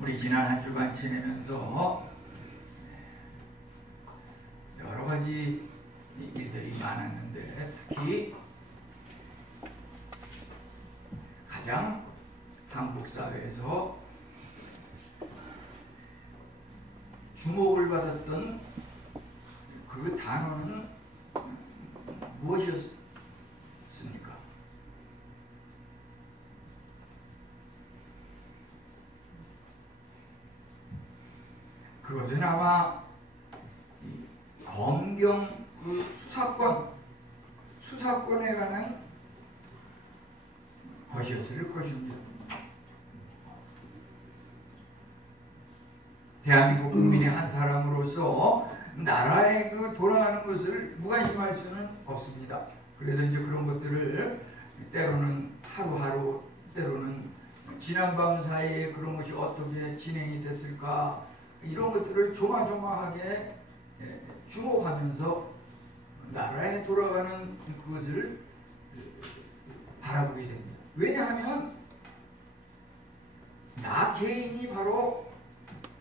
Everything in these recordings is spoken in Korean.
우리 지난 한 주간 지내면서 여러 가지 일들이 많았는데 특히 가장 한국 사회에서 주목을 받았던 그 단어는 무엇이었습니까? 그것은 아마 검경 그 수사권에 관한 것이었을 것입니다. 대한민국 국민의 한 사람으로서 나라에 그 돌아가는 것을 무관심할 수는 없습니다. 그래서 이제 그런 것들을 때로는 하루하루, 때로는 지난밤 사이에 그런 것이 어떻게 진행이 됐을까, 이런 것들을 조마조마하게 주목하면서 나라에 돌아가는 그것을 바라보게 됩니다. 왜냐하면 나 개인이 바로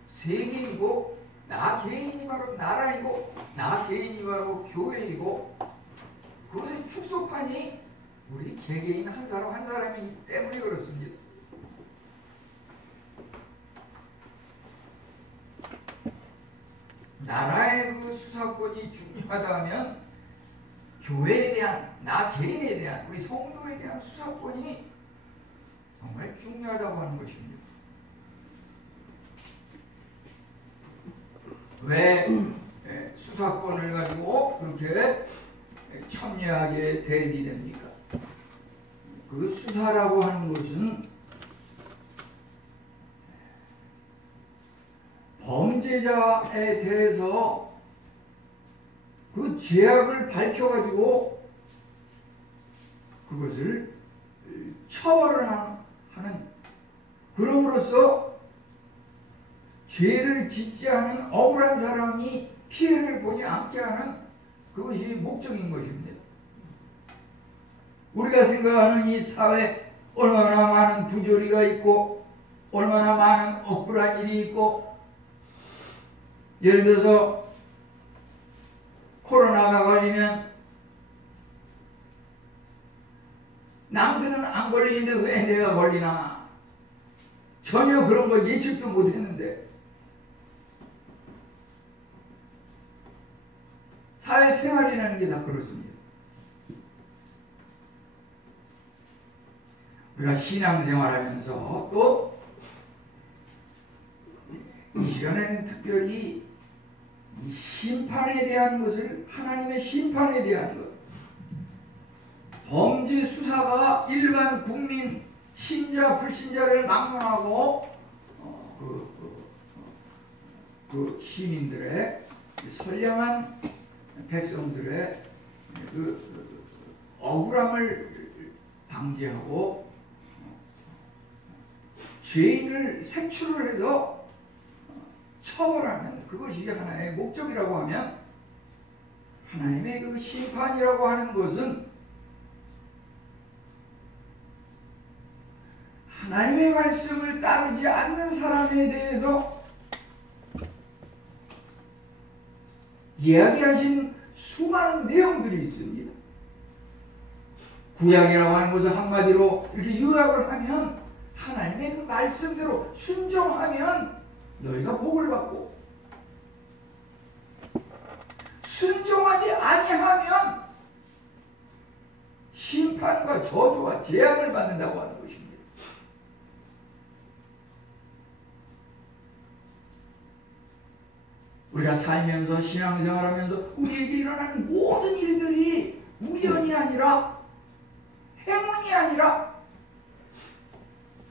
세계이고, 나 개인이 바로 나라이고, 나 개인이 바로 교회이고, 그것의 축소판이 우리 개개인 한 사람 한 사람이기 때문에 그렇습니다. 나라의 그 수사권이 중요하다면 교회에 대한, 나 개인에 대한, 우리 성도에 대한 수사권이 정말 중요하다고 하는 것입니다. 왜 수사권을 가지고 그렇게 첨예하게 대립이 됩니까? 그 수사라고 하는 것은 범죄자에 대해서 그 죄악을 밝혀가지고 그것을 처벌을 하는, 그럼으로써 죄를 짓지 않은 억울한 사람이 피해를 보지 않게 하는 그것이 목적인 것입니다. 우리가 생각하는 이 사회, 얼마나 많은 부조리가 있고 얼마나 많은 억울한 일이 있고, 예를 들어서 코로나가 걸리면 남들은 안 걸리는데 왜 내가 걸리나, 전혀 그런 걸 예측도 못했는데, 사회생활이라는 게 다 그렇습니다. 우리가 신앙생활하면서 또 이 시간에는 특별히 이 심판에 대한 것을, 하나님의 심판에 대한 것, 범죄 수사가 일반 국민, 신자 불신자를 막론하고 그 시민들의, 선량한 백성들의 그 억울함을 방지하고 죄인을 색출을 해서 처벌하는, 그것이 하나의 목적이라고 하면, 하나님의 그 심판이라고 하는 것은 하나님의 말씀을 따르지 않는 사람에 대해서 이야기하신 수많은 내용들이 있습니다. 구약이라고 하는 것을 한마디로 이렇게 요약을 하면, 하나님의 그 말씀대로 순종하면 너희가 복을 받고, 순종하지 아니하면 심판과 저주와 재앙을 받는다고 하는 것입니다. 우리가 살면서, 신앙생활하면서 우리에게 일어나는 모든 일들이 우연이 아니라, 행운이 아니라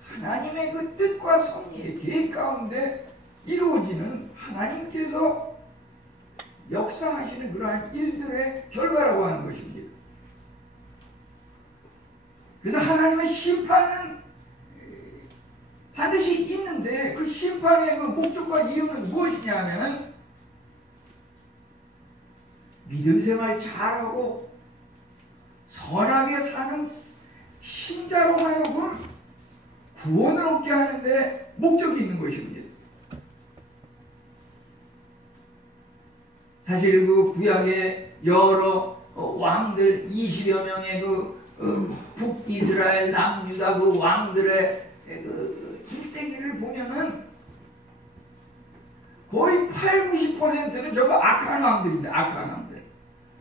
하나님의 그 뜻과 섭리의 계획 가운데 이루어지는, 하나님께서 역사하시는 그러한 일들의 결과라고 하는 것입니다. 그래서 하나님의 심판은 반드시 있는데, 그 심판의 그 목적과 이유는 무엇이냐면, 믿음 생활 잘하고 선하게 사는 신자로 하여금 구원을 얻게 하는데 목적이 있는 것입니다. 사실 그 구약의 여러 왕들 20여 명의 북이스라엘 남유다 그 왕들의 그 일대기를 보면은 거의 80~90%는 저거 악한 왕들입니다. 악한 왕들.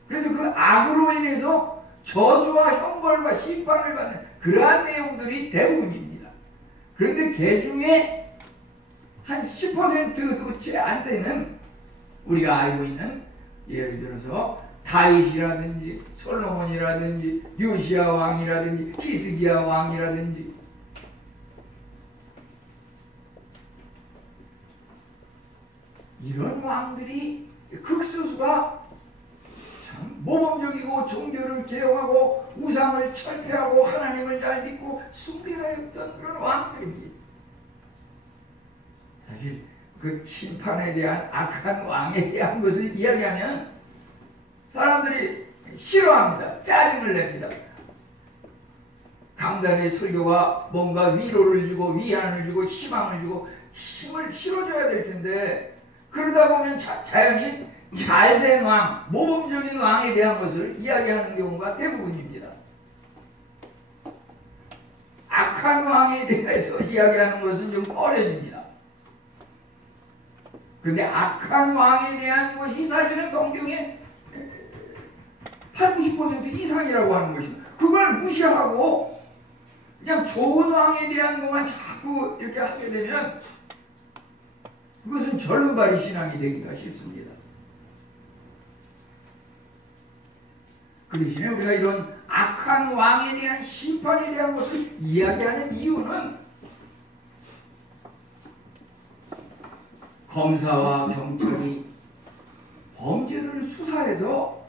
그래서 그 악으로 인해서 저주와 형벌과 심판을 받는 그러한 내용들이 대부분입니다. 그런데 그 중에 한 10%도 채 안 되는 우리가 알고 있는 예를 들어서 다윗이라든지 솔로몬이라든지 요시야 왕이라든지 히스기야 왕이라든지 이런 왕들이 극소수가 참 모범적이고 종교를 개혁하고 우상을 철폐하고 하나님을 잘 믿고 숭배하였던 그런 왕들입니다. 사실 그 심판에 대한 악한 왕에 대한 것을 이야기하면 사람들이 싫어합니다. 짜증을 냅니다. 강단의 설교가 뭔가 위로를 주고 위안을 주고 희망을 주고 힘을 실어줘야 될 텐데 그러다 보면 자연히 잘된 왕, 모범적인 왕에 대한 것을 이야기하는 경우가 대부분입니다. 악한 왕에 대해서 이야기하는 것은 좀 꺼려집니다. 그런데 악한 왕에 대한 것이 사실은 성경에 80~90% 이상이라고 하는 것입니다. 그걸 무시하고 그냥 좋은 왕에 대한 것만 자꾸 이렇게 하게 되면 그것은 절름발이 신앙이 되기가 쉽습니다. 그 대신에 우리가 이런 악한 왕에 대한 심판에 대한 것을 이야기하는 이유는 검사와 경찰이 범죄를 수사해서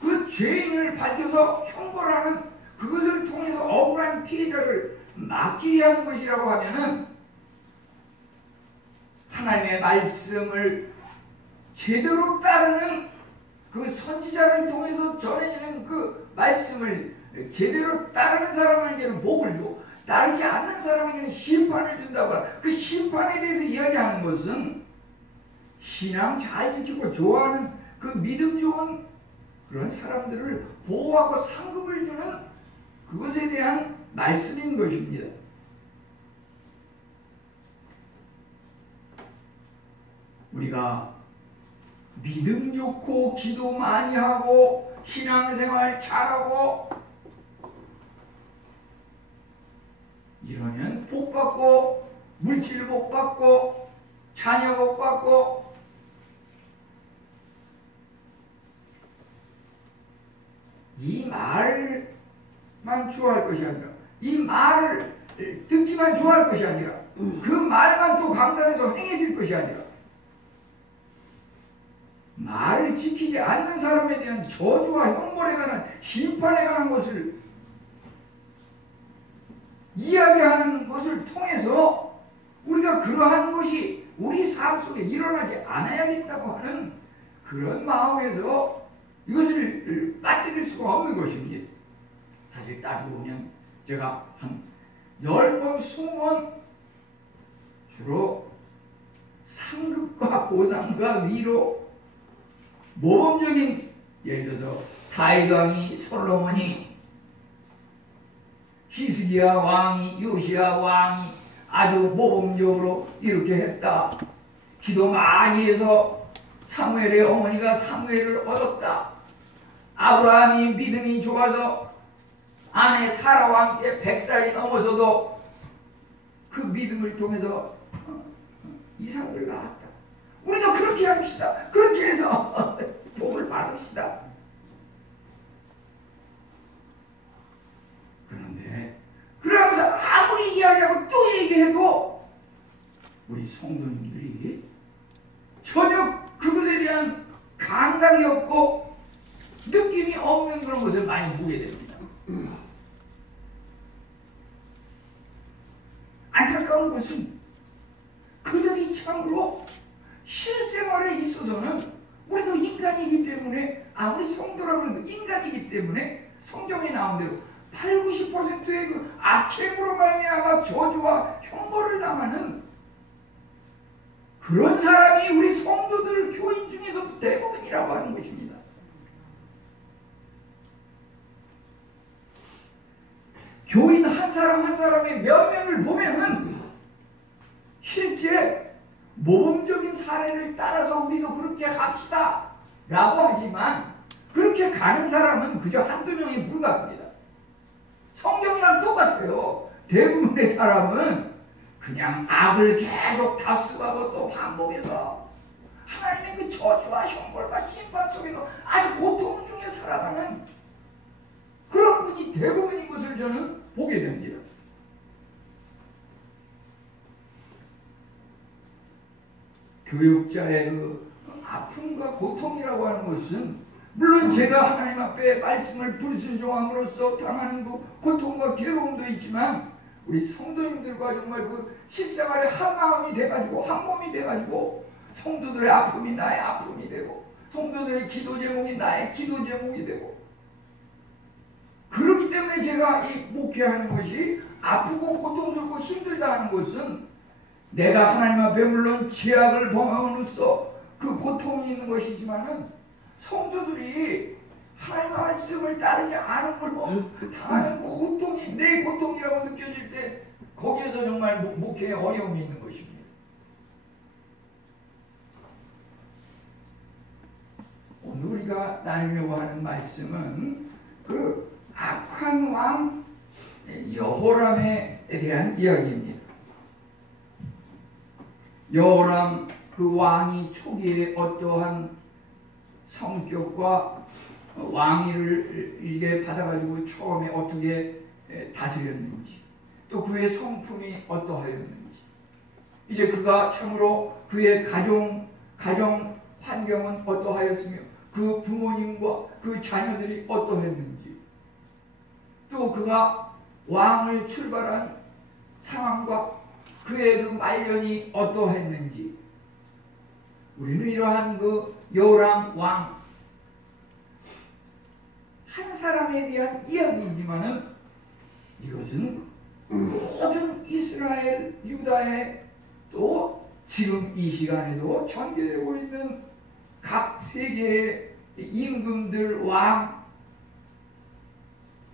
그 죄인을 밝혀서 형벌하는 그것을 통해서 억울한 피해자를 막기 위한 것이라고 하면은 하나님의 말씀을 제대로 따르는 그 선지자를 통해서 전해지는 그 말씀을 제대로 따르는 사람에게는 복을 주고 따르지 않는 사람에게는 심판을 준다고 하는 그 심판에 대해서 이야기하는 것은 신앙 잘 지키고 좋아하는 그 믿음 좋은 그런 사람들을 보호하고 상급을 주는 그것에 대한 말씀인 것입니다. 우리가 믿음 좋고 기도 많이 하고 신앙생활 잘하고 이러면 복 받고 물질 복 받고 자녀 복 받고 이 말만 좋아할 것이 아니라 이 말을 듣기만 좋아할 것이 아니라 그 말만 또 강단에서 행해질 것이 아니라 말을 지키지 않는 사람에 대한 저주와 형벌에 관한 심판에 관한 것을 이야기하는 것을 통해서 우리가 그러한 것이 우리 삶 속에 일어나지 않아야겠다고 하는 그런 마음에서 이것을 빠뜨릴 수가 없는 것입니다. 사실 따지고 보면 제가 한 10번, 20번 주로 상급과 보상과 위로 모범적인 예를 들어서 다윗 왕이 솔로몬이 히스기야 왕이 요시야 왕이 아주 모범적으로 이렇게 했다. 기도 많이 해서 사무엘의 어머니가 사무엘을 얻었다. 아브라함이 믿음이 좋아서 아내 사라와 함께 100살이 넘어서도 그 믿음을 통해서 이삭을 낳았다. 우리도 그렇게 합시다. 그렇게 해서 복을 받읍시다. 그런데 그러면서 아무리 이야기하고 또 얘기해도 우리 성도님들이 전혀 그것에 대한 감각이 없고 느낌이 없는 그런 것을 많이 보게 됩니다. 안타까운 것은 그들이 참으로 실생활에 있어서는 우리도 인간이기 때문에 아무리 성도라고 해도 인간이기 때문에 성경에 나온 대로 8, 90%의 그 악행으로 말미암아 저주와 형벌을 당하는 그런 사람이 우리 성도들 교인 중에서도 대부분이라고 하는 것입니다. 교인 한 사람 한 사람의 면면을 보면은 실제 모범적인 사례를 따라서 우리도 그렇게 합시다 라고 하지만 그렇게 가는 사람은 그저 한두 명에 불과합니다. 성경이랑 똑같아요. 대부분의 사람은 그냥 악을 계속 답습하고 또 반복해서 하나님의 그 저주와 형벌과 심판 속에서 아주 고통 중에 살아가는 그런 분이 대부분인 것을 저는 보게 됩니다. 교육자의 그 아픔과 고통이라고 하는 것은 물론 제가 하나님 앞에 말씀을 불순종함으로써 당하는 그 고통과 괴로움도 있지만 우리 성도님들과 정말 그 실생활에 한 마음이 돼가지고 한 몸이 돼가지고 성도들의 아픔이 나의 아픔이 되고 성도들의 기도 제목이 나의 기도 제목이 되고 그렇기 때문에 제가 이 목회하는 것이 아프고 고통스럽고 힘들다 하는 것은 내가 하나님 앞에 물론 죄악을 범함으로써 그 고통이 있는 것이지만은 성도들이 하나님의 말씀을 따르지 않음으로 당하는 고통이 내 고통이라고 느껴질 때 거기에서 정말 목회에 어려움이 있는 것입니다. 오늘 우리가 나누려고 하는 말씀은 그 악한 왕 여호람에 대한 이야기입니다. 여호람 그 왕이 초기에 어떠한 성격과 왕위를 이게 받아가지고 처음에 어떻게 다스렸는지 또 그의 성품이 어떠하였는지 이제 그가 참으로 그의 가정 환경은 어떠하였으며 그 부모님과 그 자녀들이 어떠했는지 또 그가 왕을 출발한 상황과 그의 그 말년이 어떠했는지 우리는 이러한 그 여호람 왕 한 사람에 대한 이야기이지만은 이것은 모든 이스라엘 유다의 또 지금 이 시간에도 전개되고 있는 각 세계의 임금들 왕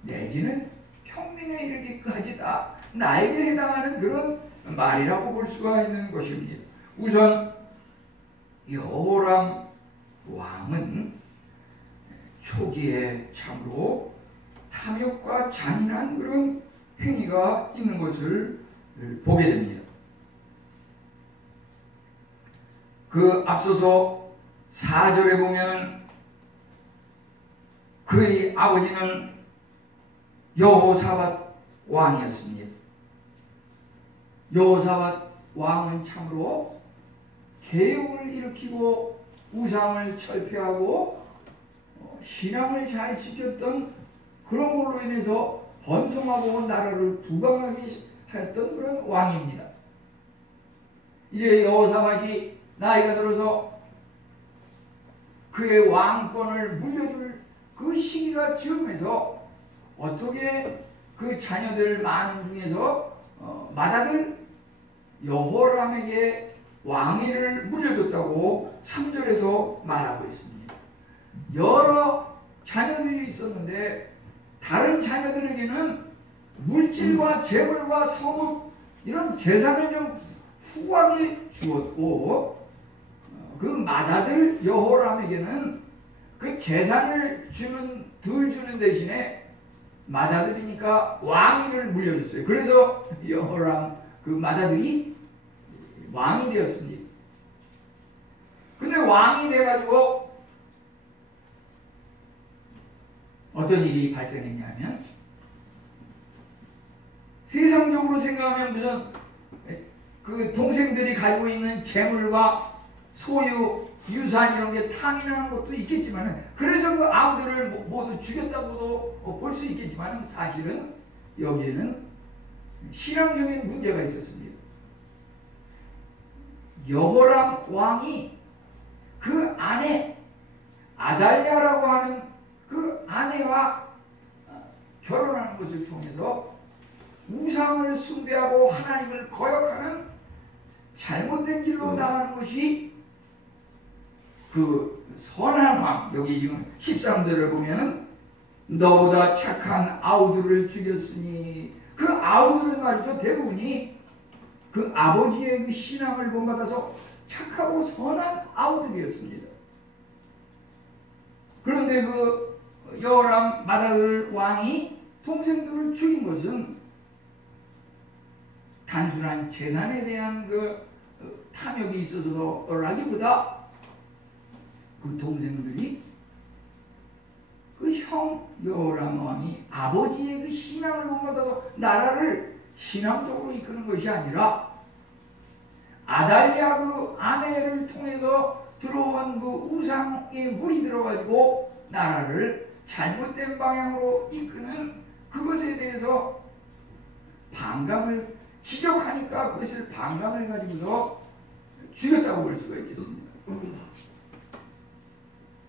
내지는 평민에 이르기까지 다 나에게 해당하는 그런 말이라고 볼 수가 있는 것입니다. 우선 여호람 왕은 초기에 참으로 탐욕과 잔인한 그런 행위가 있는 것을 보게 됩니다. 그 앞서서 4절에 보면 그의 아버지는 여호사밧 왕이었습니다. 여호사밧 왕은 참으로 개혁을 일으키고 우상을 철폐하고 신앙을 잘 지켰던 그런 걸로 인해서 번성하고 나라를 부강하게 하였던 그런 왕입니다. 이제 여호사밧이 나이가 들어서 그의 왕권을 물려줄 그 시기가 즈음해서 어떻게 그 자녀들 많은 중에서 맏아들 여호람에게 왕위를 물려줬다고 3절에서 말하고 있습니다. 여러 자녀들이 있었는데 다른 자녀들에게는 물질과 재물과 성읍 이런 재산을 좀 후하게 주었고 그 맏아들 여호람에게는 그 재산을 덜 주는 대신에 맏아들이니까 왕위를 물려줬어요. 그래서 여호람 그 맏아들이 왕이 되었습니다. 근데 왕이 돼가지고 어떤 일이 발생했냐면 세상적으로 생각하면 무슨 그 동생들이 가지고 있는 재물과 소유, 유산 이런 게 탐이라는 것도 있겠지만 그래서 그 아우들을 모두 죽였다고도 볼 수 있겠지만 사실은 여기에는 신앙적인 문제가 있었습니다. 여호람 왕이 그 아내 아달랴라고 하는 그 아내와 결혼하는 것을 통해서 우상을 숭배하고 하나님을 거역하는 잘못된 길로 나가는 것이 그 선한 왕, 여기 지금 13절을 보면은 너보다 착한 아우들을 죽였으니, 그 아우들은 말이죠, 대부분이 그 아버지의 그 신앙을 본받아서 착하고 선한 아우들이었습니다. 그런데 그 여호람 맏아들 왕이 동생들을 죽인 것은 단순한 재산에 대한 그 탐욕이 있어서라기보다 그 동생들이 그 형 여호람 왕이 아버지의 그 신앙을 본받아서 나라를 신앙적으로 이끄는 것이 아니라 아달랴 그 아내를 통해서 들어온 그 우상에 물이 들어가지고 나라를 잘못된 방향으로 이끄는 그것에 대해서 반감을 지적하니까 그것을 반감을 가지고서 죽였다고 볼 수가 있겠습니다.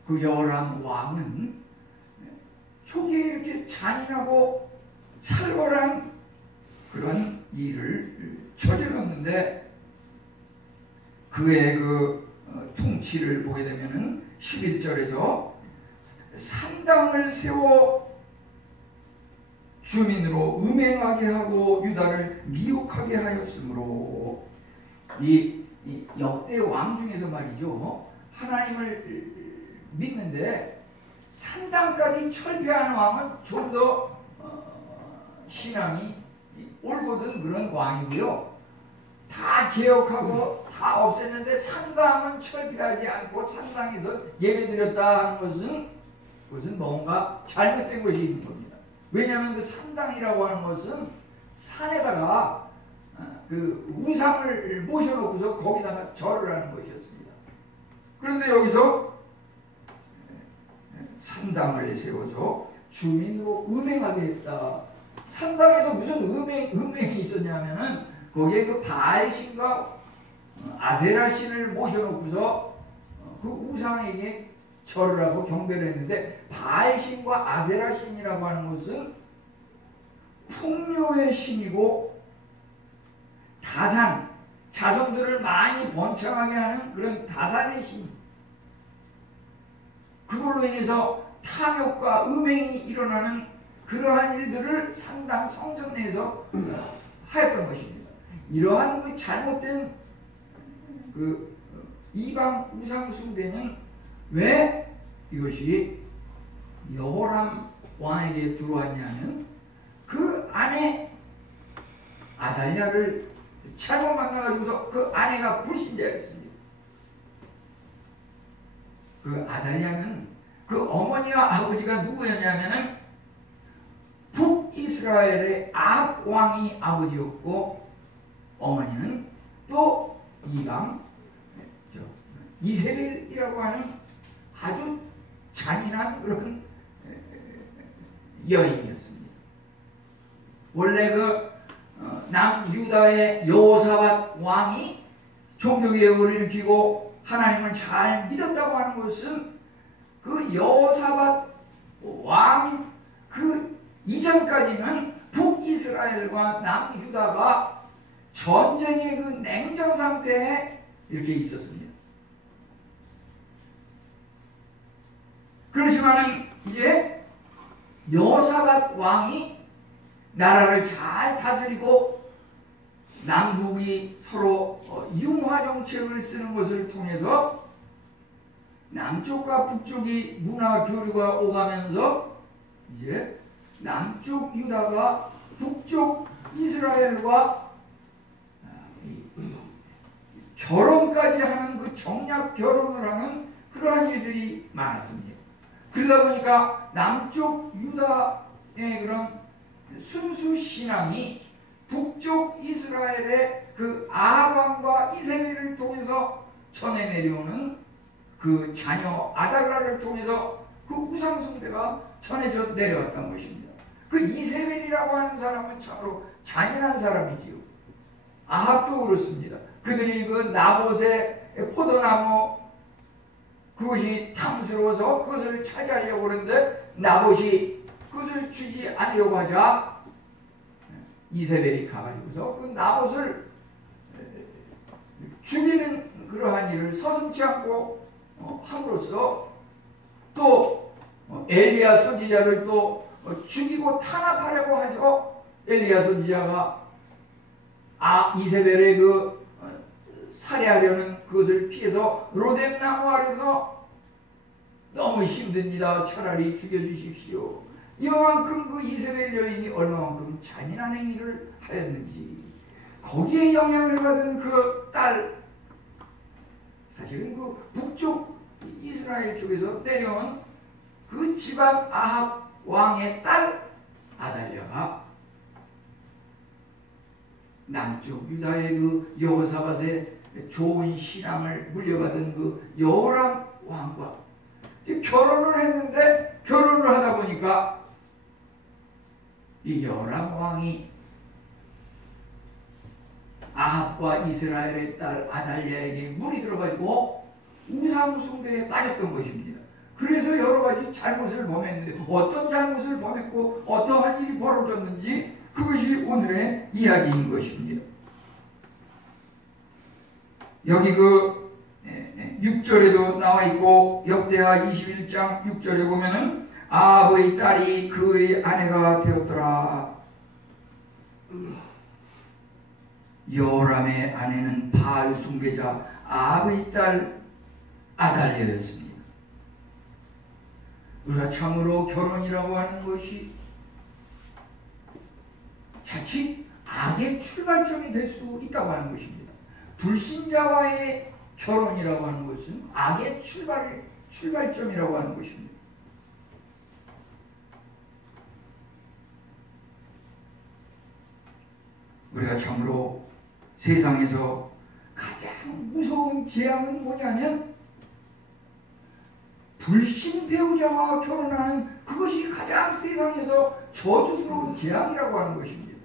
그 여호람 왕은 초기에 이렇게 잔인하고 살벌한 그런 일을 저질렀는데 그의 그 통치를 보게 되면은 11절에서 산당을 세워 주민으로 음행하게 하고 유다를 미혹하게 하였으므로 이 역대 왕 중에서 말이죠, 하나님을 믿는데 산당까지 철폐하는 왕은 좀 더 신앙이 올곧은 그런 왕이고요. 다 개혁하고 다 없앴는데 산당은 철폐하지 않고 산당에서 예배드렸다 하는 것은 그것은 뭔가 잘못된 것이 있는 겁니다. 왜냐하면 그 산당이라고 하는 것은 산에다가 그 우상을 모셔놓고서 거기다가 절을 하는 것이었습니다. 그런데 여기서 산당을 세워서 주민으로 음행하게 했다. 산당에서 무슨 음행이 있었냐면은 거기에 그 바알신과 아세라신을 모셔놓고서 그 우상에게 절을 하고 경배를 했는데, 바알신과 아세라신이라고 하는 것은 풍요의 신이고 다산, 자손들을 많이 번창하게 하는 그런 다산의 신, 그걸로 인해서 탐욕과 음행이 일어나는 그러한 일들을 산당 성전 내에서 하였던 것입니다. 이러한 그 잘못된 그 이방 우상 숭배는 왜 이것이 여호람 왕에게 들어왔냐면 그 아내 아달랴를 잘못 만나가지고서 그 아내가 불신자였습니다. 그 아달랴는 그 어머니와 아버지가 누구였냐면은 북이스라엘의 아합 왕이 아버지였고, 어머니는 또 이방 이세벨이라고 하는 아주 잔인한 그런 여인이었습니다. 원래 그 남유다의 여호사밧 왕이 종교개혁을 일으키고 하나님을 잘 믿었다고 하는 것은 그 여호사밧 왕 그 이전까지는 북이스라엘과 남유다가 전쟁의 그 냉전 상태에 이렇게 있었습니다. 그렇지만은 이제 여호사밧 왕이 나라를 잘 다스리고 남북이 서로 융화 정책을 쓰는 것을 통해서 남쪽과 북쪽이 문화 교류가 오가면서 이제 남쪽 유다가 북쪽 이스라엘과 결혼까지 하는 그 정략 결혼을 하는 그러한 일들이 많았습니다. 그러다 보니까 남쪽 유다의 그런 순수 신앙이 북쪽 이스라엘의 그 아합 왕과 이세벨을 통해서 전해 내려오는 그 자녀 아달랴를 통해서 그 우상 숭배가 전해져 내려왔던 것입니다. 그 이세벨이라고 하는 사람은 참으로 잔인한 사람이지요. 아합도 그렇습니다. 그들이 그 나봇의 포도나무 그것이 탐스러워서 그것을 차지하려고 그러는데 나봇이 그것을 주지 않으려고 하자 이세벨이 가가지고서 그 나봇을 죽이는 그러한 일을 서슴지 않고 함으로써 또 엘리야 선지자를 또 죽이고 탄압하려고 해서 엘리야 선지자가 이세벨의 그 살해하려는 그것을 피해서 로뎀나무 아래서 너무 힘듭니다. 차라리 죽여주십시오. 이만큼 그 이세벨 여인이 얼마만큼 잔인한 행위를 하였는지 거기에 영향을 받은 그 딸, 사실은 그 북쪽 이스라엘 쪽에서 내려온 그 집안 아합 왕의 딸 아달랴가 남쪽 유다의 그 여호사밧의 좋은 신앙을 물려받은 그 여호람 왕과 결혼을 했는데, 결혼을 하다 보니까 이 여호람 왕이 아합과 이스라엘의 딸 아달랴에게 물이 들어가지고 우상숭배에 빠졌던 것입니다. 그래서 여러 가지 잘못을 범했는데 어떤 잘못을 범했고 어떠한 일이 벌어졌는지 그것이 오늘의 이야기인 것입니다. 여기 그 6절에도 나와 있고 역대하 21장 6절에 보면은 아합의 딸이 그의 아내가 되었더라. 여호람의 아내는 바알 숭배자 아합의 딸 아달랴였습니다. 우리가 참으로 결혼이라고 하는 것이 자칫 악의 출발점이 될 수 있다고 하는 것입니다. 불신자와의 결혼이라고 하는 것은 악의 출발점이라고 하는 것입니다. 우리가 참으로 세상에서 가장 무서운 재앙은 뭐냐면 불신 배우자와 결혼하는 그것이 가장 세상에서 저주스러운 재앙이라고 하는 것입니다.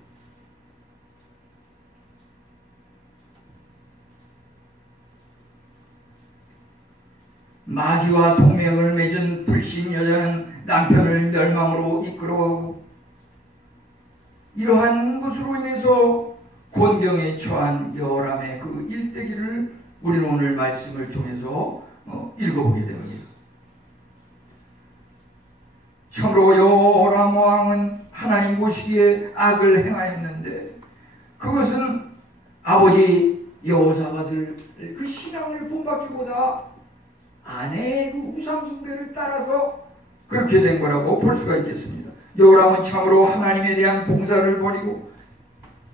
마귀와 동맹을 맺은 불신 여자는 남편을 멸망으로 이끌어가고 이러한 것으로 인해서 곤경에 처한 여호람의 그 일대기를 우리는 오늘 말씀을 통해서 읽어보게 됩니다. 참으로 여호람 왕은 하나님 보시기에 악을 행하였는데 그것은 아버지 여호사밧을 그 신앙을 본받기보다 아내의 그 우상숭배를 따라서 그렇게 된 거라고 볼 수가 있겠습니다. 여호람은 참으로 하나님에 대한 봉사를 버리고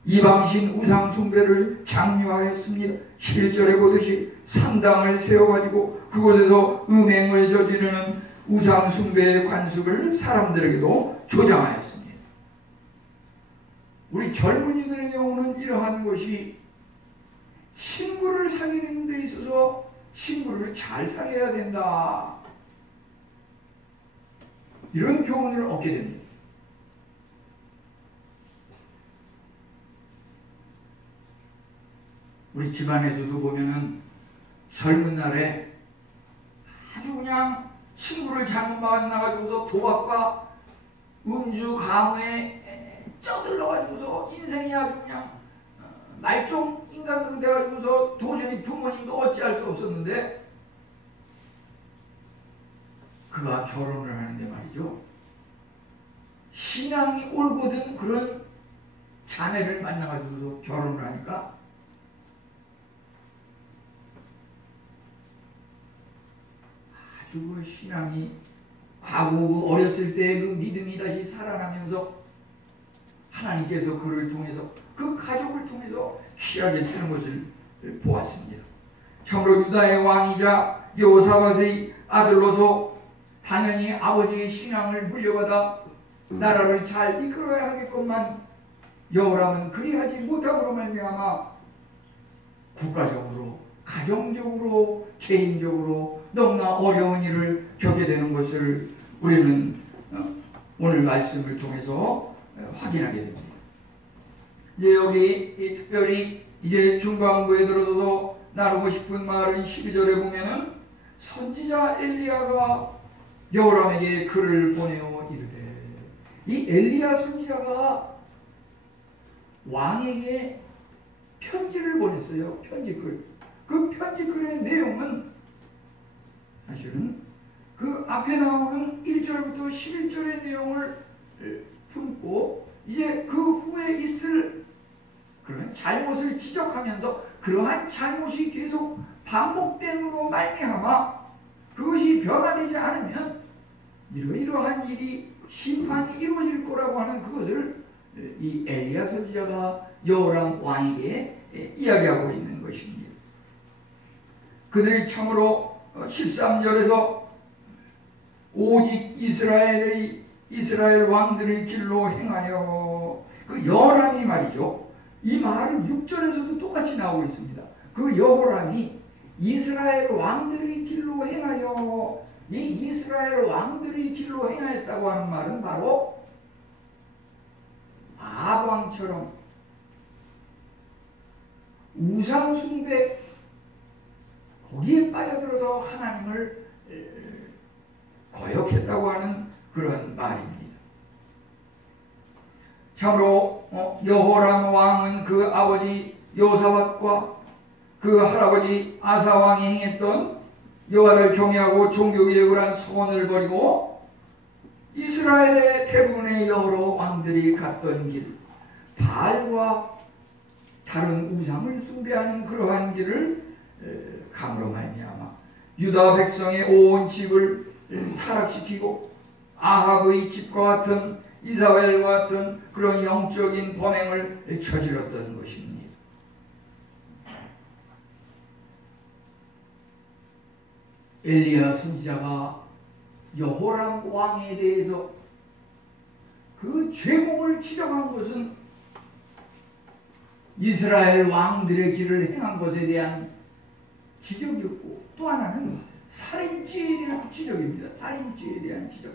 이방신 우상숭배를 장려하였습니다. 11절에 보듯이 산당을 세워가지고 그곳에서 음행을 저지르는 우상숭배의 관습을 사람들에게도 조장하였습니다. 우리 젊은이들의 경우는 이러한 것이 친구를 사귀는 데 있어서 친구를 잘 사귀어야 된다, 이런 교훈을 얻게 됩니다. 우리 집안에서도 보면은 젊은 날에 아주 그냥 친구를 잘못 만나가지고서 도박과 음주 가무에 쩌들러가지고서 인생이 아주 그냥 말종 인간으로 돼가지고서 도저히 부모님도 어찌할 수 없었는데 그가 결혼을 하는데 말이죠, 신앙이 올곧은 그런 자매를 만나가지고서 결혼을 하니까 아주 그 신앙이 과거 어렸을 때 그 믿음이 다시 살아나면서 하나님께서 그를 통해서 그 가족을 통해서 귀하게 쓰는 것을 보았습니다. 참으로 유다의 왕이자 여호사밧의 아들로서 당연히 아버지의 신앙을 물려받아 나라를 잘 이끌어야 하겠건만 여호람은 그리하지 못함으로 말미암아 국가적으로, 가정적으로, 개인적으로 너무나 어려운 일을 겪게 되는 것을 우리는 오늘 말씀을 통해서 확인하게 됩니다. 이제 여기 특별히 이제 중반부에 들어서서 나누고 싶은 말은 12절에 보면은 선지자 엘리야가 여호람에게 글을 보내어 이르되, 이 엘리야 선지자가 왕에게 편지를 보냈어요. 편지글. 그 편지글의 내용은 사실은 그 앞에 나오는 1절부터 11절의 내용을 품고 이제 그 후에 있을 그런 잘못을 지적하면서 그러한 잘못이 계속 반복됨으로 말미암아 그것이 변화되지 않으면 이러이러한 일이 심판이 이루어질 거라고 하는 그것을 이 엘리야 선지자가 여호람 왕에게 이야기하고 있는 것입니다. 그들이 참으로 13절에서 오직 이스라엘 왕들의 길로 행하여 그 여호람이 말이죠. 이 말은 6절에서도 똑같이 나오고 있습니다. 그 여호람이 이스라엘 왕들의 길로 행하여 이 이스라엘 왕들의 길로 행하였다고 하는 말은 바로 아합왕처럼 우상숭배 거기에 빠져들어서 하나님을 거역했다고 하는 그런 말입니다. 참으로 여호람 왕은 그 아버지 요사밧과 그 할아버지 아사 왕이 행했던 여호와를 경외하고 종교개혁을 한 소원을 버리고 이스라엘의 대부분의 여러 왕들이 갔던 길, 바알과 다른 우상을 숭배하는 그러한 길을 감으로 말미암아 유다 백성의 온 집을 타락시키고 아합의 집과 같은 이사벨과 같은 그런 영적인 범행을 저질렀던 것입니다. 엘리야 선지자가 여호람 왕에 대해서 그 죄목을 지적한 것은 이스라엘 왕들의 길을 행한 것에 대한 지적이었고 또 하나는 살인죄에 대한 지적입니다. 살인죄에 대한 지적.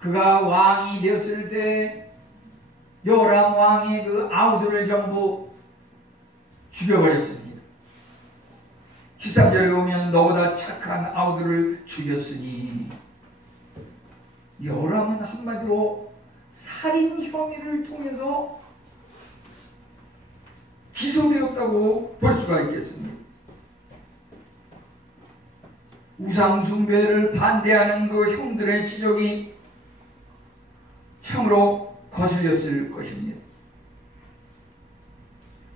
그가 왕이 되었을 때 여호람 왕이 그 아우들을 전부 죽여버렸습니다. 13절에 보면 너보다 착한 아우들을 죽였으니 여호람은 한마디로 살인 혐의를 통해서 기소되었다고 볼 수가 있겠습니다. 우상숭배를 반대하는 그 형들의 지적이 참으로 거슬렸을 것입니다.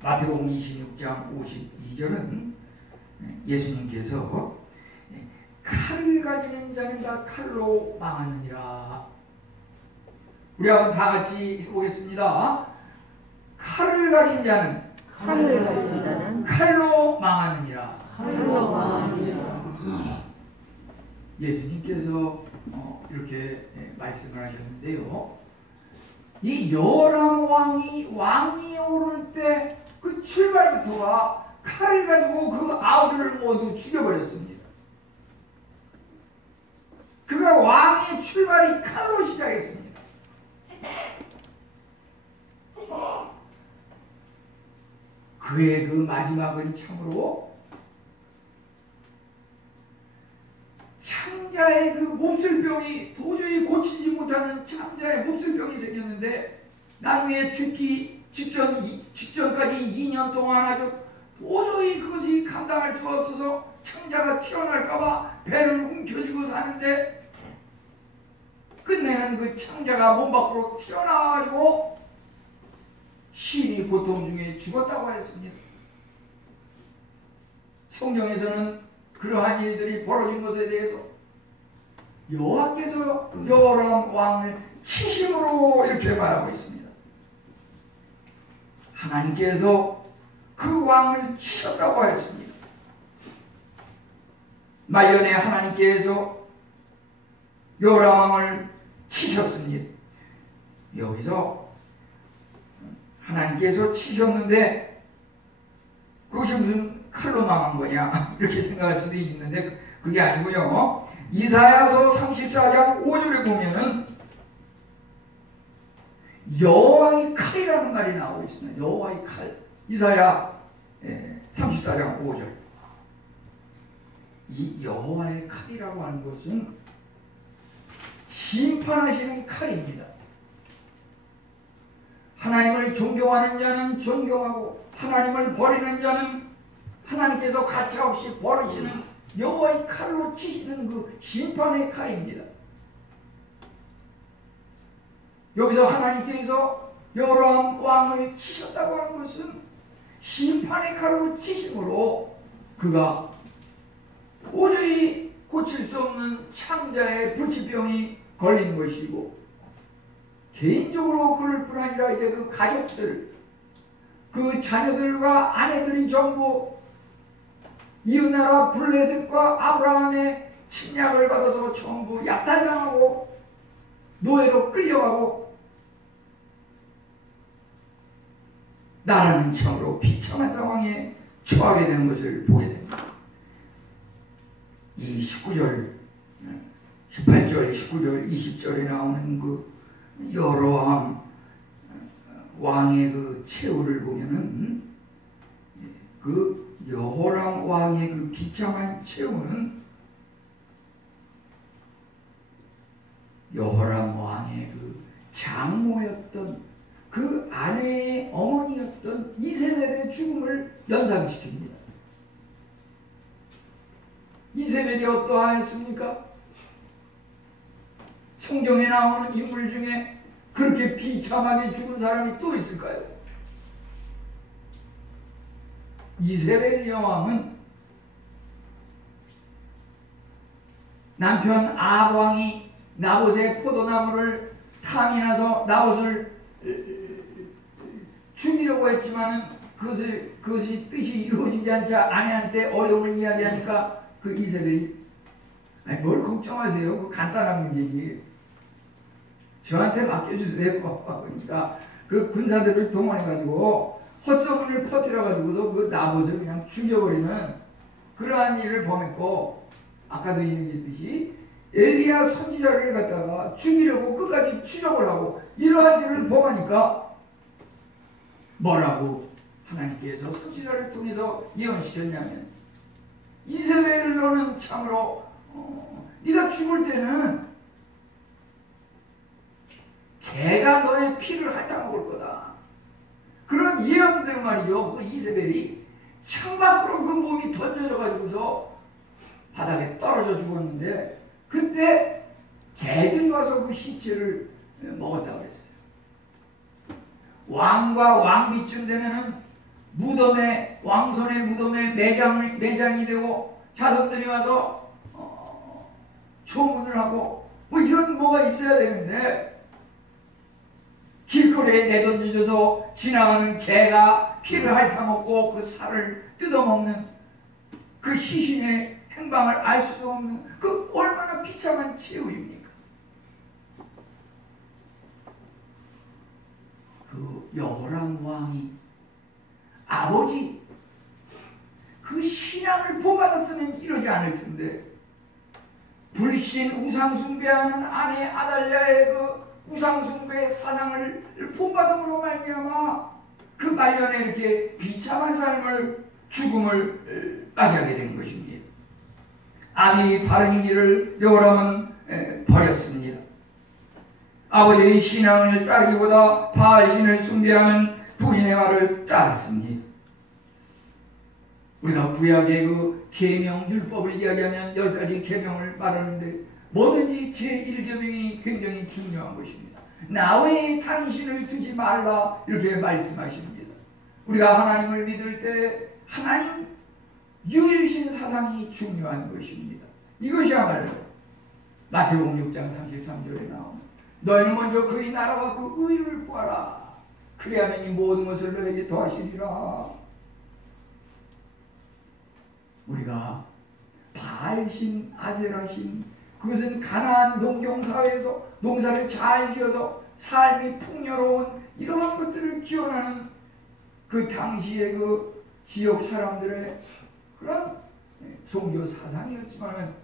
마태복음 26장 52절은 예수님께서 칼을 가지는 자는 다 칼로 망하느니라. 우리 한번 다 같이 해보겠습니다. 칼을 가진 자는 칼로 망하느니라. 예수님께서 이렇게 말씀을 하셨는데요. 이 여호람 왕이 오를 때 그 출발부터가 칼을 가지고 그 아우들을 모두 죽여버렸습니다. 그가 왕의 출발이 칼로 시작했습니다. 그의 그 마지막은 참으로 창자의 그 몹쓸병이 도저히 고치지 못하는 창자의 몹쓸병이 생겼는데 나중에 죽기 직전까지 2년 동안 아주 도저히 그것이 감당할 수 없어서 창자가 튀어나올까봐 배를 움켜쥐고 사는데 끝내는 그 창자가 몸 밖으로 튀어나와가지고 심히 고통 중에 죽었다고 하였습니다. 성경에서는 그러한 일들이 벌어진 것에 대해서 여호와께서 여호람 왕을 치심으로 이렇게 말하고 있습니다. 하나님께서 그 왕을 치셨다고 하였습니다. 말년에 하나님께서 여호람 왕을 치셨습니다. 여기서 하나님께서 치셨는데 그것이 무슨 칼로 망한 거냐 이렇게 생각할 수도 있는데 그게 아니고요. 이사야서 34장 5절에 보면은 여호와의 칼이라는 말이 나오고 있습니다. 여호와의 칼. 이사야 34장 5절. 이 여호와의 칼이라고 하는 것은 심판하시는 칼입니다. 하나님을 존경하는 자는 존경하고 하나님을 버리는 자는 하나님께서 가차없이 버리시는 여호와의 칼로 치시는 그 심판의 칼입니다. 여기서 하나님께서 여호람 왕을 치셨다고 하는 것은 심판의 칼로 치심으로 그가 도저히 고칠 수 없는 창자의 불치병이 걸린 것이고, 개인적으로 그럴 뿐 아니라 이제 그 가족들, 그 자녀들과 아내들이 전부 이웃나라 블레셋과 아브라함의 침략을 받아서 전부 약탈당하고 노예로 끌려가고 나라는 참으로 비참한 상황에 처하게 되는 것을 보게 됩니다. 이 19절, 18절, 19절, 20절에 나오는 그 여로함 왕의 그 최후를 보면은 그 여호람 왕의 그 비참한 최후는 여호람 왕의 그 장모였던 그 아내의 어머니였던 이세벨의 죽음을 연상시킵니다. 이세벨이 어떠하였습니까? 성경에 나오는 인물 중에 그렇게 비참하게 죽은 사람이 또 있을까요? 이세벨 여왕은 남편 아합 왕이 나봇의 포도나무를 탐이 나서 나봇을 죽이려고 했지만은 그것이 뜻이 이루어지지 않자 아내한테 어려움을 이야기하니까 그 이세벨이 아니 뭘 걱정하세요? 그 간단한 문제지. 저한테 맡겨주세요. 그러니까 그 군사들을 동원해가지고 헛소문을 퍼뜨려가지고서 그 나봇을 그냥 죽여버리는 그러한 일을 범했고, 아까도 얘기했듯이 엘리야 선지자를 갖다가 죽이려고 끝까지 추적을 하고 이러한 일을 범하니까 뭐라고 하나님께서 선지자를 통해서 예언시켰냐면, 이세벨로는 참으로 네가 죽을 때는 개가 너의 피를 핥아먹을 거다. 그런 예언들 말이죠. 그 이세벨이 창밖으로 그 몸이 던져져 가지고서 바닥에 떨어져 죽었는데, 그때 개들이 와서 그 시체를 먹었다고 그랬어요. 왕과 왕비쯤 되면은 무덤에, 왕손의 무덤에 매장이 되고 자손들이 와서 초문을 하고 뭐 이런 뭐가 있어야 되는데, 길거리에 내던져져서 지나가는 개가 피를 핥아먹고 그 살을 뜯어먹는 그 시신의 행방을 알 수도 없는 그 얼마나 비참한 최후입니까? 그 여호람 왕이 아버지 그 신앙을 본받았으면 이러지 않을 텐데, 불신 우상 숭배하는 아내 아달랴의 그 우상 숭배의 사상을 본받음으로 말미암아 그 말년에 이렇게 비참한 죽음을 맞이하게 된 것입니다. 아비 바른 길을 여호람은 버렸습니다. 아버지의 신앙을 따르기보다 바알신을 숭배하는 부인의 말을 따랐습니다. 우리가 구약의 그 계명 율법을 이야기하면 10가지 계명을 말하는데 뭐든지 제1계명이 굉장히 중요한 것입니다. 나 외에 당신을 두지 말라 이렇게 말씀하십니다. 우리가 하나님을 믿을 때 하나님 유일신 사상이 중요한 것입니다. 이것이야말로 마태복음 6장 33절에 나오는 너희는 먼저 그의 나라와 그 의를 구하라. 그리하면 이 모든 것을 너희에게 더하시리라. 우리가 바알신, 아세라신, 그것은 가나안 농경사회에서 농사를 잘 지어서 삶이 풍요로운 이러한 것들을 기원하는 그 당시의 그 지역 사람들의 그런 종교 사상이었지만,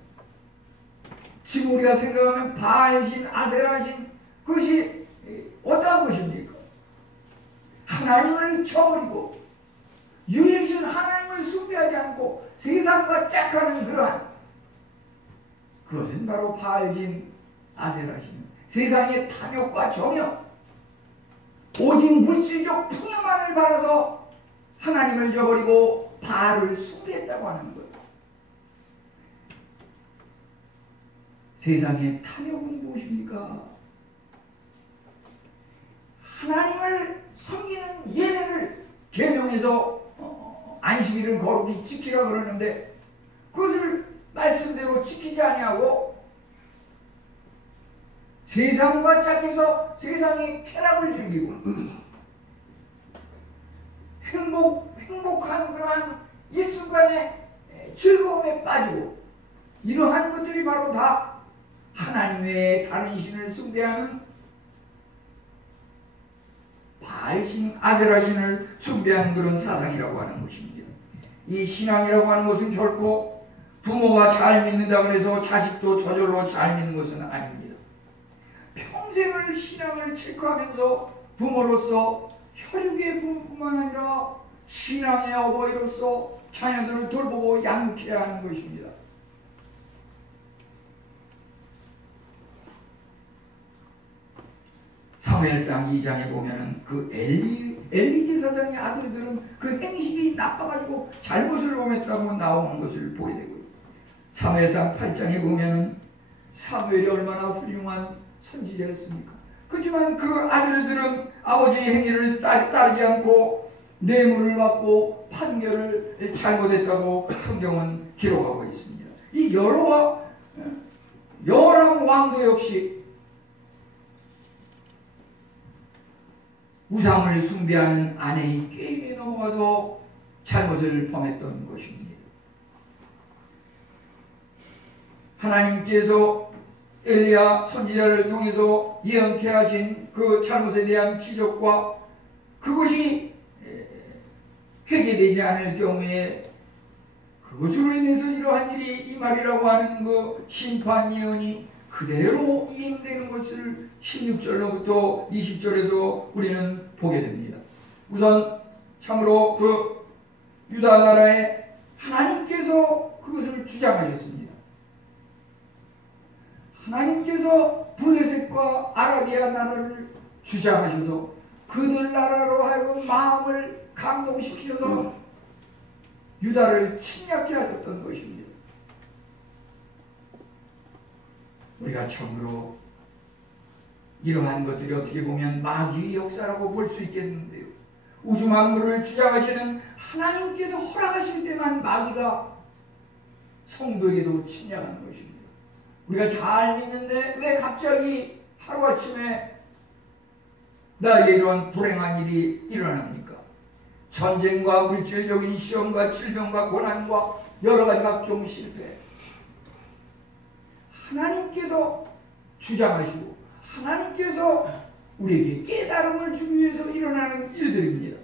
지금 우리가 생각하면 바알신, 아세라신 그것이 어떠한 것입니까? 하나님을 저버리고 유일신 하나님을 숭배하지 않고 세상과 짝하는 그러한 그것은 바로 바알신 아세라신 세상의 탐욕과 정욕, 오직 물질적 풍요만을 바라서 하나님을 저버리고 바알을 숭배했다고 하는 거예요. 세상의 탐욕은 무엇입니까? 하나님을 섬기는 예배를 계명해서 안식일을 거룩히 지키라 그러는데 그것을 말씀대로 지키지 아니하고 세상과 짝해서 세상의 쾌락을 즐기고 행복한 그러한 옛습관의 즐거움에 빠지고 이러한 것들이 바로 다 하나님 외에 다른 신을 숭배하는 바알신 아세라신을 숭배하는 그런 사상이라고 하는 것입니다. 이 신앙이라고 하는 것은 결코 부모가 잘 믿는다고 해서 자식도 저절로 잘 믿는 것은 아닙니다. 평생을 신앙을 체크하면서 부모로서 혈육의 부모뿐만 아니라 신앙의 어버이로서 자녀들을 돌보고 양육해야 하는 것입니다. 사무엘상 2장에 보면은 그 엘리 제사장의 아들들은 그 행실이 나빠가지고 잘못을 범했다고 나오는 것을 보게 되고요. 사무엘상 8장에 보면은 사무엘이 얼마나 훌륭한 선지자였습니까? 그렇지만 그 아들들은 아버지의 행위를 따르지 않고 뇌물을 받고 판결을 잘못했다고 성경은 기록하고 있습니다. 이 여호람 왕도 역시 우상을 숭배하는 아내의 꾀임에 넘어가서 잘못을 범했던 것입니다. 하나님께서 엘리야 선지자를 통해서 예언케 하신 그 잘못에 대한 지적과 그것이 회개되지 않을 경우에 그것으로 인해서 이러한 일이 이 말이라고 하는 그 심판 예언이 그대로 이행되는 것을 16절로부터 20절에서 우리는 보게 됩니다. 우선 참으로 그 유다 나라에 하나님께서 그것을 주장하셨습니다. 하나님께서 블레셋과 아라비아 나라를 주장하셔서 그들 나라로 하여금 마음을 감동시키셔서 유다를 침략케 하셨던 것입니다. 우리가 처음으로 이러한 것들이 어떻게 보면 마귀의 역사라고 볼 수 있겠는데요. 우주 만물을 주장하시는 하나님께서 허락하실 때만 마귀가 성도에게도 침략하는 것입니다. 우리가 잘 믿는데 왜 갑자기 하루아침에 나에게 이러한 불행한 일이 일어납니까? 전쟁과 물질적인 시험과 질병과 고난과 여러 가지 각종 실패. 하나님께서 주장하시고 하나님께서 우리에게 깨달음을 주기 위해서 일어나는 일들입니다.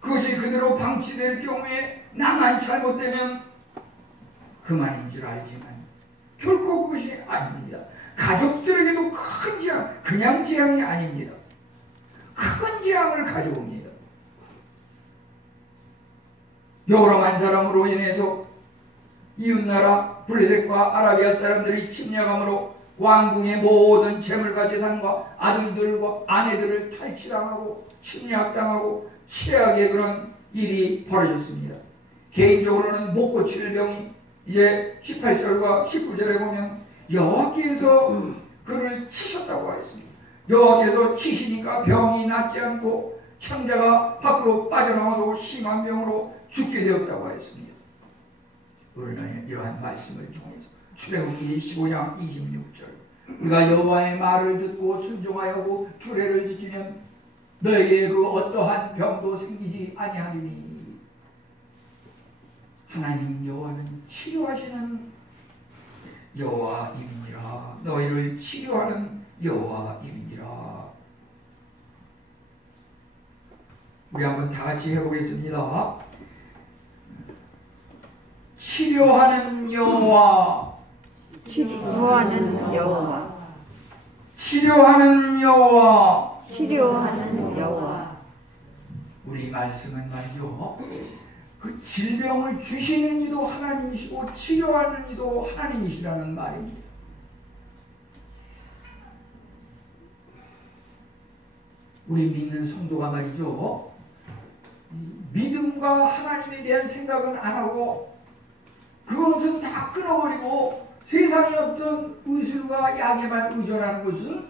그것이 그대로 방치될 경우에 나만 잘못되면 그만인 줄 알지만 결코 그것이 아닙니다. 가족들에게도 큰 재앙, 그냥 재앙이 아닙니다. 큰 재앙을 가져옵니다. 여호람 한 사람으로 인해서 이웃나라 블레셋과 아라비아 사람들이 침략함으로 왕궁의 모든 재물과 재산과 아들들과 아내들을 탈취당하고 침략당하고 최악의 그런 일이 벌어졌습니다. 개인적으로는 못 고칠 병이 이제 18절과 19절에 보면 여호와께서 그를 치셨다고 하였습니다. 여호와께서 치시니까 병이 낫지 않고 창자가 밖으로 빠져나와서 심한 병으로 죽게 되었다고 하였습니다. 우리는 이러한 말씀을 통해서 출애굽기 15장 26절 우리가 여호와의 말을 듣고 순종하여고 규례를 지키면 너에게 그 어떠한 병도 생기지 아니하리니 하나님 여호와는 치료하시는 여호와임이니라. 너희를 치료하는 여호와임이니라. 우리 한번 다 같이 해보겠습니다. 치료하는 여호와, 치료하는 여호와, 치료하는 여호와, 치료하는 여호와. 우리 말씀은 말이죠. 그 질병을 주시는 이도 하나님이시고 치료하는 이도 하나님이시라는 말입니다. 우리 믿는 성도가 말이죠, 믿음과 하나님에 대한 생각은 안 하고 그것은 다 끊어버리고 세상에 없던 의술과 약에만 의존하는 것은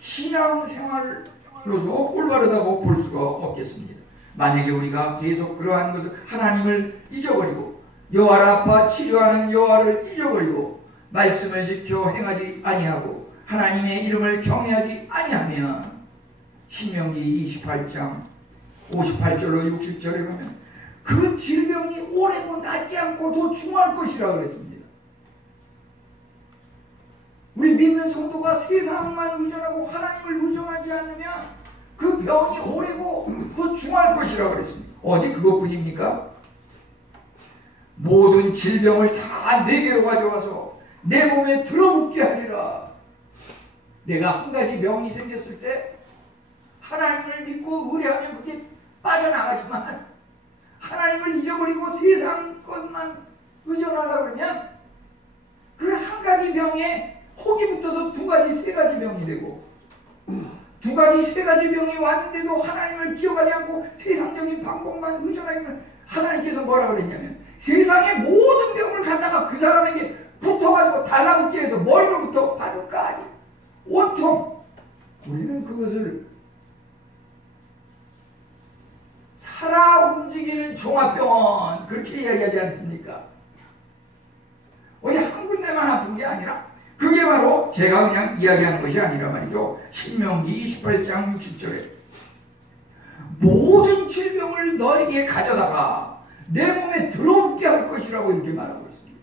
신앙생활로서 올바르다고 볼 수가 없겠습니다. 만약에 우리가 계속 그러한 것을 하나님을 잊어버리고 여호와를 아파 치료하는 여호와를 잊어버리고 말씀을 지켜 행하지 아니하고 하나님의 이름을 경외하지 아니하면 신명기 28장 58절로 60절에 보면 그 질병이 오래고 낫지 않고 더 중할 것이라 그랬습니다. 우리 믿는 성도가 세상만 의존하고 하나님을 의존하지 않으면 그 병이 오래고 더 중할 것이라 그랬습니다. 어디 그것뿐입니까? 모든 질병을 다 내게로 가져와서 내 몸에 들어붙게 하리라. 내가 한 가지 병이 생겼을 때 하나님을 믿고 의뢰하면 그게 빠져나가지만 하나님을 잊어버리고 세상 것만 의존하려고 그러면 그 한 가지 병에 혹이 붙어서 두 가지, 세 가지 병이 되고 두 가지, 세 가지 병이 왔는데도 하나님을 기억하지 않고 세상적인 방법만 의존하면 하나님께서 뭐라 그랬냐면 세상의 모든 병을 갖다가 그 사람에게 붙어가지고 달라붙게 해서 머리로부터 발끝까지 온통 우리는 그것을 살아 움직이는 종합병원 그렇게 이야기하지 않습니까? 어디 한 군데만 아픈 게 아니라 그게 바로 제가 그냥 이야기하는 것이 아니라 말이죠. 신명기 28장 60절에 모든 질병을 너에게 가져다가 내 몸에 들어오게 할 것이라고 이렇게 말하고 있습니다.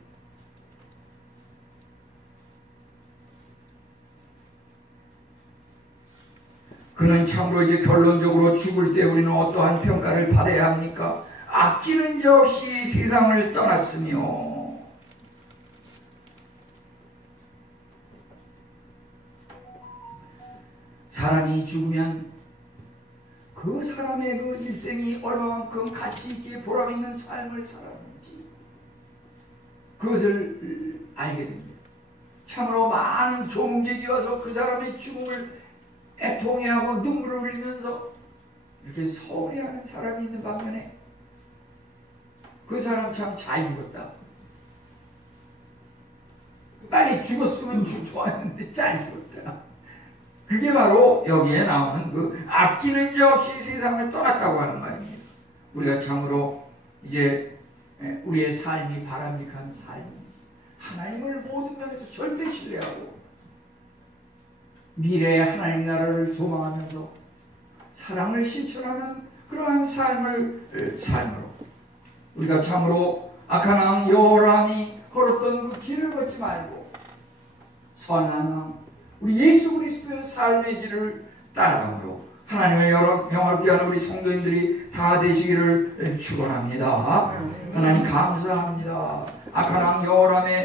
그는 참으로 이제 결론적으로 죽을 때 우리는 어떠한 평가를 받아야 합니까? 아끼는 자 없이 세상을 떠났으며 사람이 죽으면 그 사람의 그 일생이 얼마만큼 가치 있게 보람 있는 삶을 살았는지 그것을 알게 됩니다. 참으로 많은 종객이 와서 그 사람의 죽음을 애통해하고 눈물을 흘리면서 이렇게 서운해하는 사람이 있는 반면에 그 사람 참 잘 죽었다. 빨리 죽었으면 좋았는데 잘 죽었다. 그게 바로 여기에 나오는 그 아끼는 자 없이 세상을 떠났다고 하는 말입니다. 우리가 참으로 이제 우리의 삶이 바람직한 삶인지 하나님을 모든 면에서 절대 신뢰하고 미래의 하나님 나라를 소망하면서 사랑을 실천하는 그러한 삶을 삶으로 우리가 참으로 악한 왕 여호람이 걸었던 그 길을 걷지 말고 선한 왕 우리 예수 그리스도의 삶의 길을 따라가므로 하나님을 영화롭게 하는 우리 성도님들이 다 되시기를 축원합니다. 하나님 감사합니다. 악한 왕 여호람의